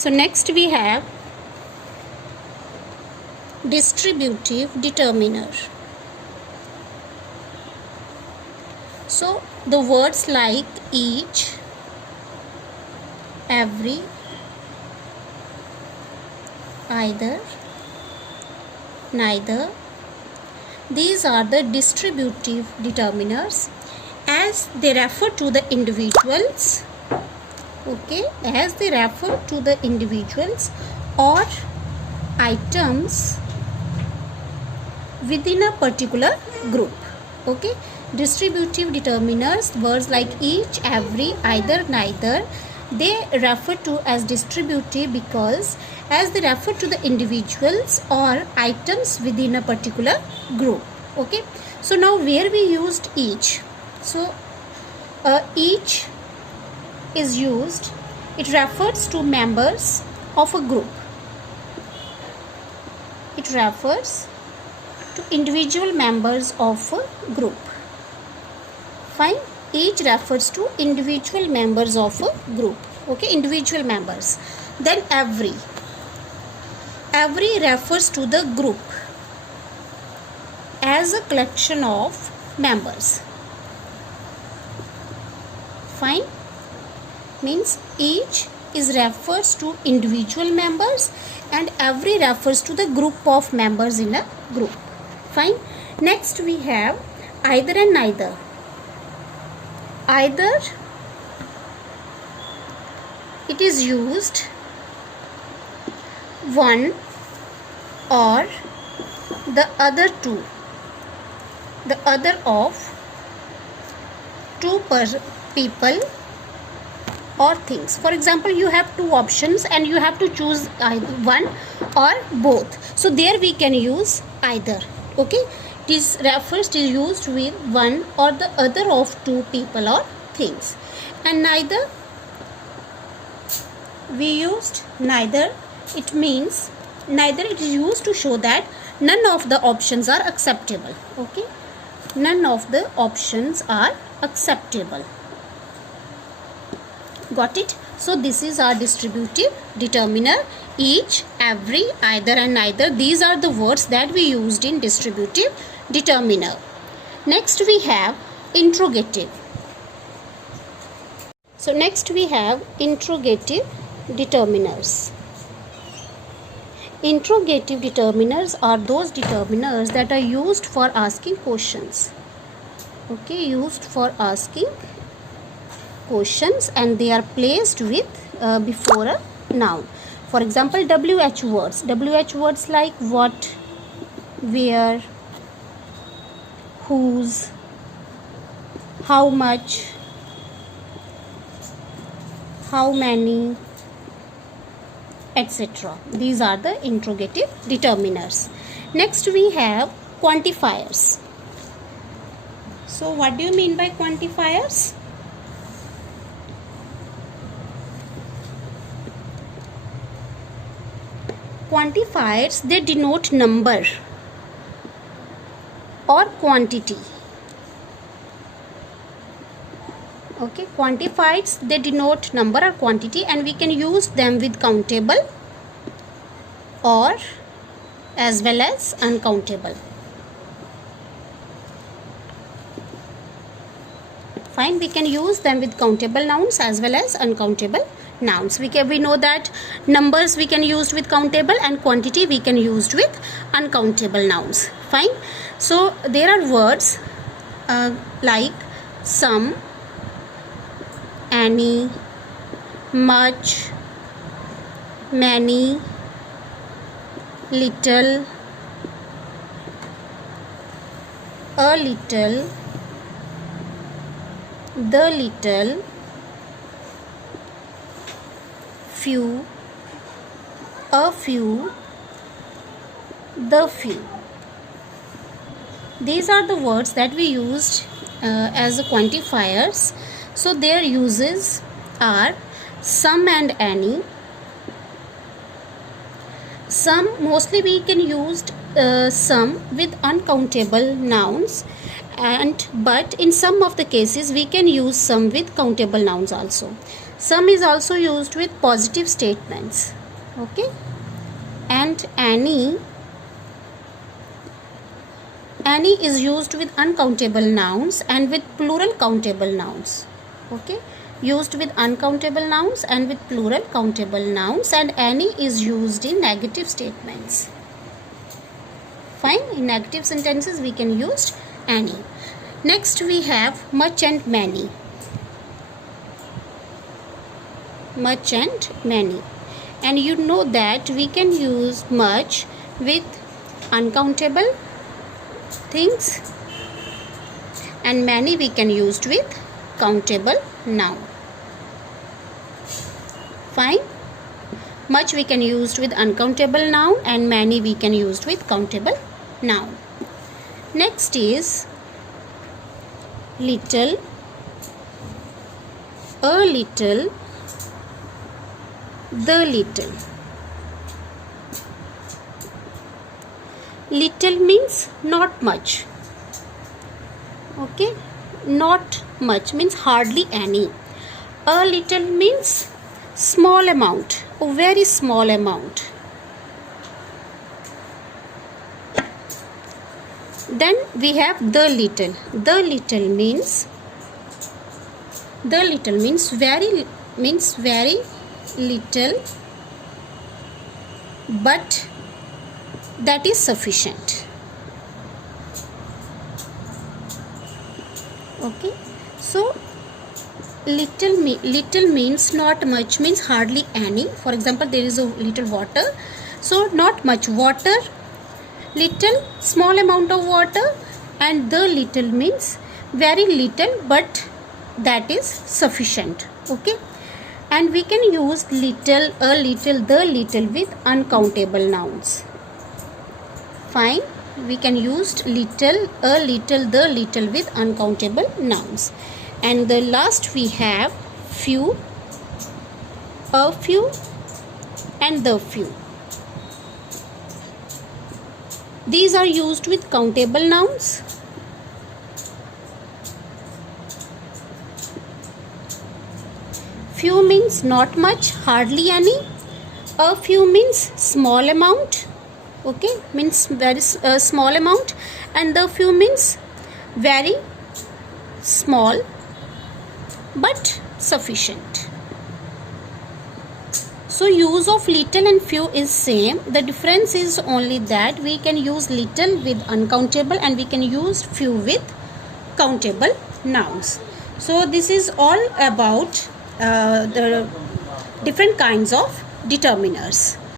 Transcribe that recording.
So next we have distributive determiner. So the words like each, every, either, neither, these are the distributive determiners as they refer to the individuals, as they refer to the individuals or items within a particular group. Distributive determiners, words like each, every, either, neither, they refer to as distributive because as they refer to the individuals or items within a particular group. So now where we used each. So each is used, it refers to members of a group. It refers to individual members of a group. Fine. Each refers to individual members of a group. Individual members. Then every. Every refers to the group as a collection of members. Fine. Means each is refers to individual members and every refers to the group of members in a group. Fine. Next we have either and neither. Either, it is used one or the other two, the other of two people or things. For example, you have two options and you have to choose either one or both. So there we can use either. This refers to used with one or the other of two people or things. And neither, we used neither. It means neither, it is used to show that none of the options are acceptable. None of the options are acceptable. Got it? So this is our distributive determiner. Each, every, either and neither. These are the words that we used in distributive determiner. Next we have interrogative. So next we have interrogative determiners. Interrogative determiners are those determiners that are used for asking questions. Used for asking questions and they are placed with before a noun. For example, WH words. WH words like what, where, whose, how much, how many, etc. These are the interrogative determiners. Next we have quantifiers. So what do you mean by quantifiers? Quantifiers, they denote number or quantity. Quantifiers, they denote number or quantity and we can use them with countable or as well as uncountable. Fine, we can use them with countable nouns as well as uncountable nouns. We know that numbers we can use with countable and quantity we can use with uncountable nouns. Fine. So there are words like some, any, much, many, little, a little, the little, few, a few, the few. These are the words that we used as quantifiers. So their uses are some and any. Some, mostly we can use some with uncountable nouns, but in some of the cases we can use some with countable nouns also. Some is also used with positive statements. Okay, and any is used with uncountable nouns and with plural countable nouns. Okay, used with uncountable nouns and with plural countable nouns, and any is used in negative statements. Fine, in negative sentences we can use any. Next we have much and many. Much and many, and you know that we can use much with uncountable things and many we can use with countable noun. Fine, much we can use with uncountable noun and many we can use with countable noun. Next is little, a little, the little. Little means not much. Okay, not much means hardly any. A little means small amount, a very small amount. Then we have the little. The little means very little, but that is sufficient. Okay, so little means not much, means hardly any. For example, there is a little water, so not much water, little small amount of water, and the little means very little but that is sufficient. Okay, and we can use little, a little, the little with uncountable nouns. Fine, we can use little, a little, the little with uncountable nouns. And the last we have few, a few, and the few. These are used with countable nouns. Few means not much, hardly any. A few means small amount. Okay, means very small amount, and the few means very small but sufficient. So use of little and few is same. The difference is only that we can use little with uncountable and we can use few with countable nouns. So this is all about the different kinds of determiners.